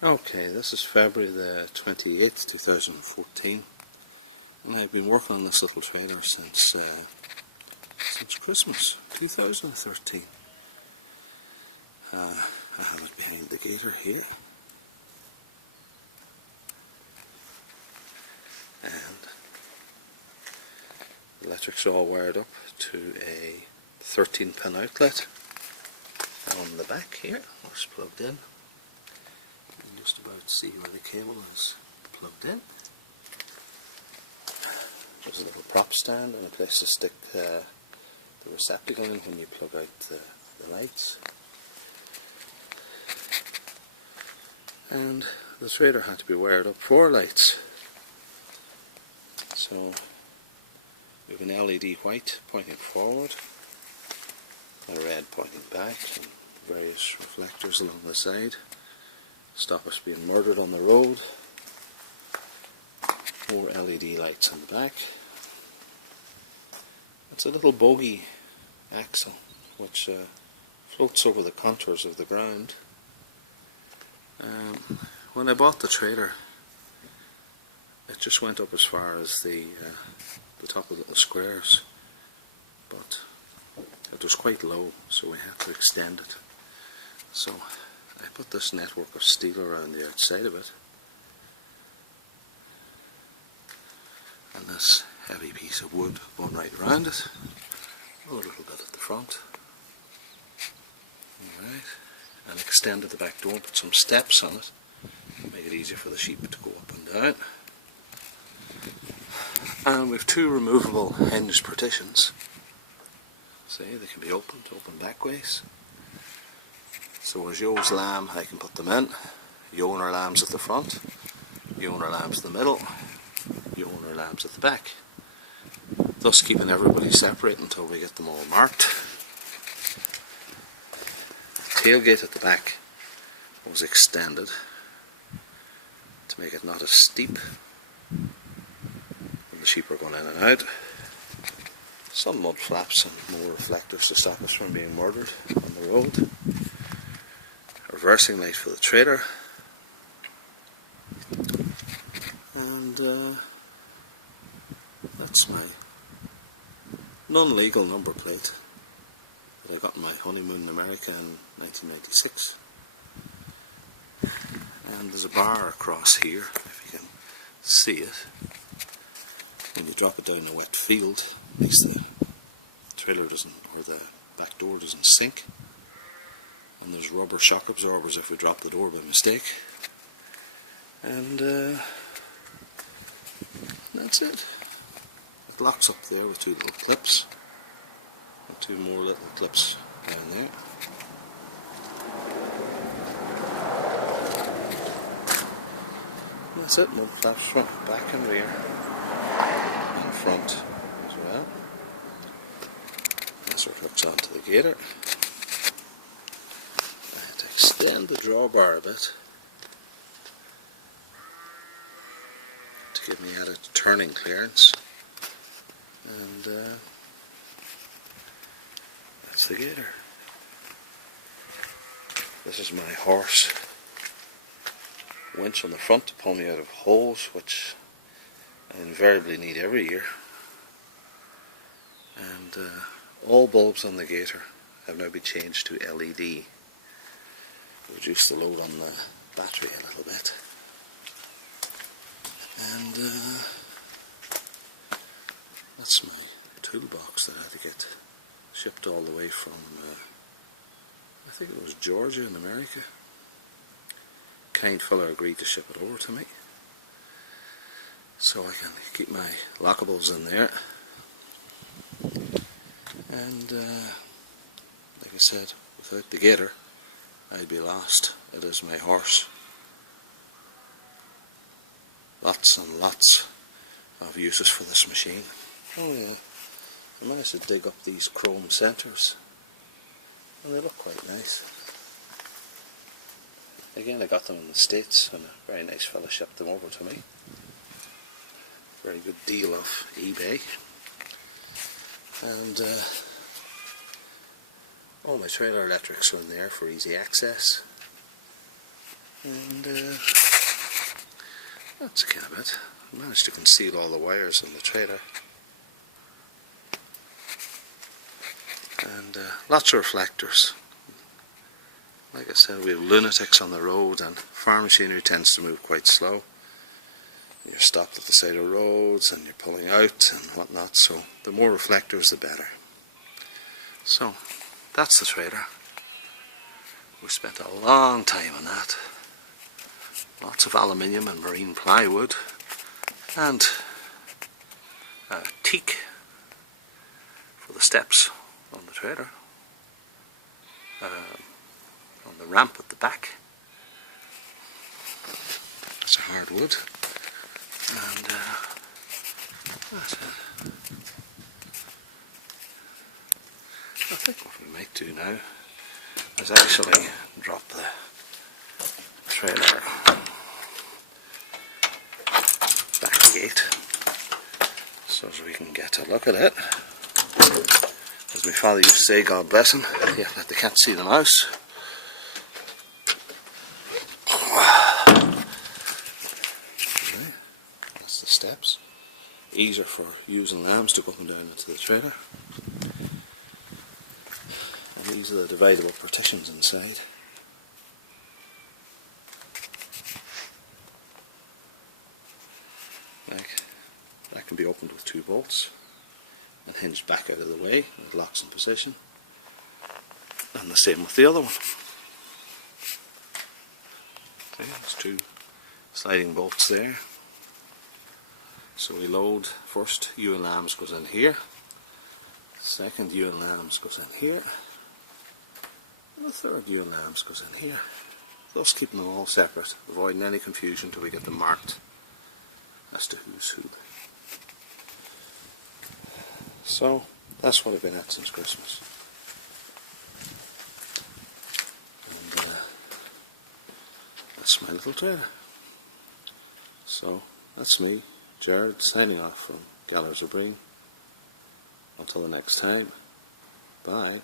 Okay, this is February the 28th, 2014, and I've been working on this little trailer since Christmas 2013. I have it behind the gator here, and the electric's all wired up to a 13-pin outlet on the back here. It's plugged in. Just about see where the cable is plugged in. There's a little prop stand and a place to stick the receptacle in when you plug out the lights. And the trailer had to be wired up for lights. So we have an LED white pointing forward, a red pointing back, and various reflectors along the side. Stop us being murdered on the road. More LED lights on the back. It's a little bogie axle which floats over the contours of the ground. When I bought the trailer, it just went up as far as the top of the little squares, but it was quite low, so we had to extend it. So I put this network of steel around the outside of it, and this heavy piece of wood going right around it, a little bit at the front, right, and extended the back door, put some steps on it, make it easier for the sheep to go up and down. And we've two removable hinged partitions. See, they can be opened back ways. So as Yo's lamb, I can put them in. Yo and her lambs at the front, Yo and her lambs in the middle, Yo and her lambs at the back. Thus keeping everybody separate until we get them all marked. The tailgate at the back was extended to make it not as steep when the sheep are going in and out. Some mud flaps and more reflectors to stop us from being murdered on the road. Reversing light for the trailer, and that's my non-legal number plate that I got in my honeymoon in America in 1996. And there's a bar across here, if you can see it. When you drop it down a wet field, at least the trailer doesn't, or the back door doesn't sink. And there's rubber shock absorbers if we drop the door by mistake. And that's it. It locks up there with two little clips. And two more little clips down there. And that's it. Mud flaps front, back and rear. And front as well. That's what hooks onto the gator. Extend the drawbar a bit to give me added turning clearance, and that's the gator. This is my horse winch on the front to pull me out of holes, which I invariably need every year, and all bulbs on the gator have now been changed to LED. Reduce the load on the battery a little bit, and that's my toolbox that I had to get shipped all the way from I think it was Georgia in America. Kind fella agreed to ship it over to me so I can keep my lockables in there, and like I said, without the gator I'd be lost. It is my horse. Lots and lots of uses for this machine. Oh yeah, I managed to dig up these chrome centres, and they look quite nice. Again, I got them in the States, and a very nice fella shipped them over to me. Very good deal off eBay. And all my trailer electrics are in there for easy access. And that's kind of it. I managed to conceal all the wires in the trailer. And lots of reflectors. Like I said, we have lunatics on the road, and farm machinery tends to move quite slow. You're stopped at the side of roads and you're pulling out and whatnot, so the more reflectors the better. So that's the trailer. We spent a long time on that. Lots of aluminium and marine plywood and teak for the steps on the trailer, on the ramp at the back. That's a hardwood, and that's it. I think what we might do now is actually drop the trailer back gate so as we can get a look at it. As my father used to say, God bless him, yeah, let the cat see the mouse. That's the steps. Easier for using lambs to go up and down into the trailer. And these are the dividable partitions inside. That can be opened with 2 bolts and hinged back out of the way. It locks in position. And the same with the other one. Okay, there's 2 sliding bolts there. So we load, first ewe and lambs goes in here, second ewe and lambs goes in here, and the third ewe and lambs goes in here. Thus keeping them all separate, avoiding any confusion till we get them marked as to who's who. So that's what I've been at since Christmas. And that's my little trailer. So that's me, Gerard, signing off from Gallagher's. Until the next time, bye.